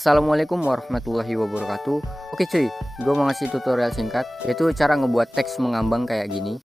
Assalamualaikum warahmatullahi wabarakatuh. Oke cuy, gue mau ngasih tutorial singkat, yaitu cara ngebuat teks mengambang kayak gini.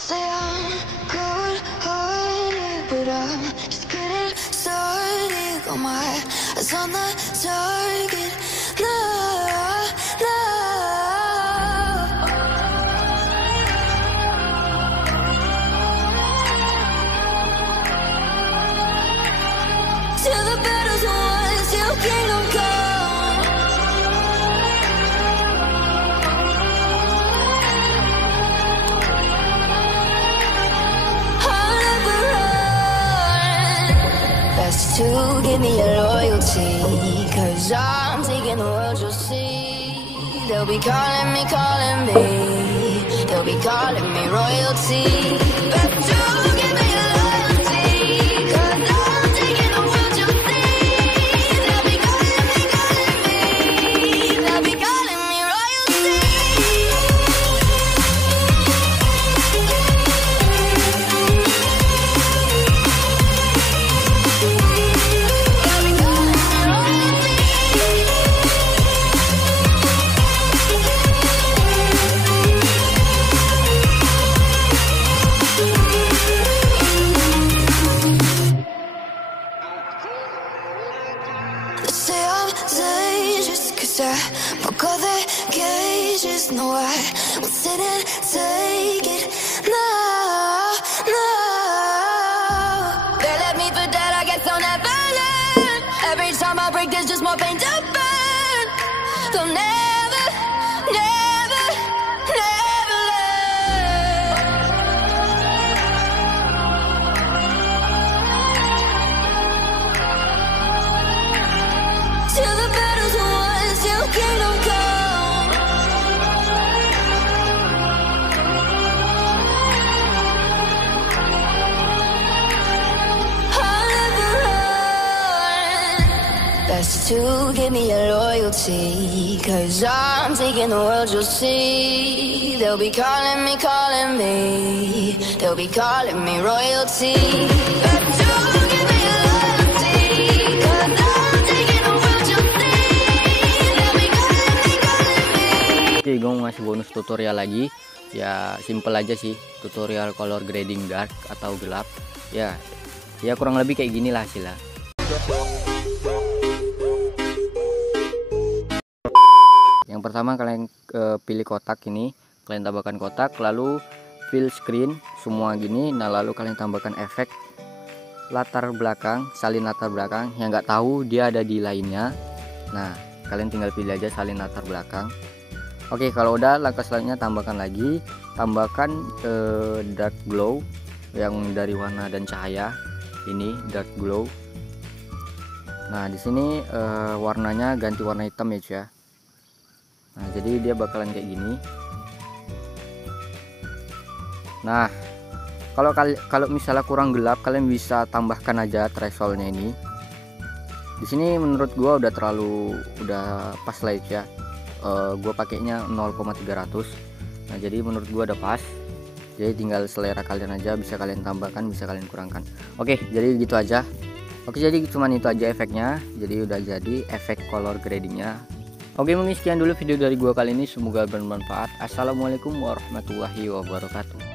Say I'm cold-hearted, but I'm just getting started. Got my eyes on the target. No, no. Till the battle's won, till kingdom come. to give me your loyalty, 'cause I'm taking the world, you'll see. They'll be calling me, they'll be calling me royalty. Best to give me your loyalty, 'cause I'm taking the world, you'll see. They'll be calling me, they'll be calling me royalty. Say I'm dangerous, 'cause I broke all their cages. No, I won't sit and take it. No, no. They left me for dead, I guess I'll never learn. Every time I break, there's just more pain to burn. They'll never, never, never learn. Till the battle's won, till kingdom come. I'll never run. Best to give me your loyalty, 'cause I'm taking the world, you'll see. They'll be calling me, they'll be calling me royalty. Best to give me your loyalty, 'cause I'm taking the world, you'll see. They'll be calling me. Oke, gue mau ngasih bonus tutorial lagi. Ya simple aja sih, tutorial color grading dark atau gelap. Ya kurang lebih kayak gini lah hasilnya. Yang pertama kalian pilih kotak ini, kalian tambahkan kotak, lalu fill screen semua gini. Nah lalu kalian tambahkan efek latar belakang, salin latar belakang. Yang nggak tahu dia ada di lainnya. Nah kalian tinggal pilih aja salin latar belakang. Oke, kalau udah langkah selanjutnya tambahkan dark glow yang dari warna dan cahaya. Ini dark glow. Nah di sini warnanya ganti warna hitam ya cuy ya. Nah jadi dia bakalan kayak gini. Nah kalau misalnya kurang gelap, kalian bisa tambahkan aja thresholdnya ini. Di sini menurut gua udah pas lah ya. Gua pakainya 0,300. Nah jadi menurut gua udah pas. Jadi tinggal selera kalian aja, bisa kalian tambahkan, bisa kalian kurangkan. Oke, jadi gitu aja. Oke, jadi cuman itu aja efeknya. Jadi udah jadi efek color gradingnya. Oke, mungkin sekian dulu video dari gua kali ini, semoga bermanfaat. Assalamualaikum warahmatullahi wabarakatuh.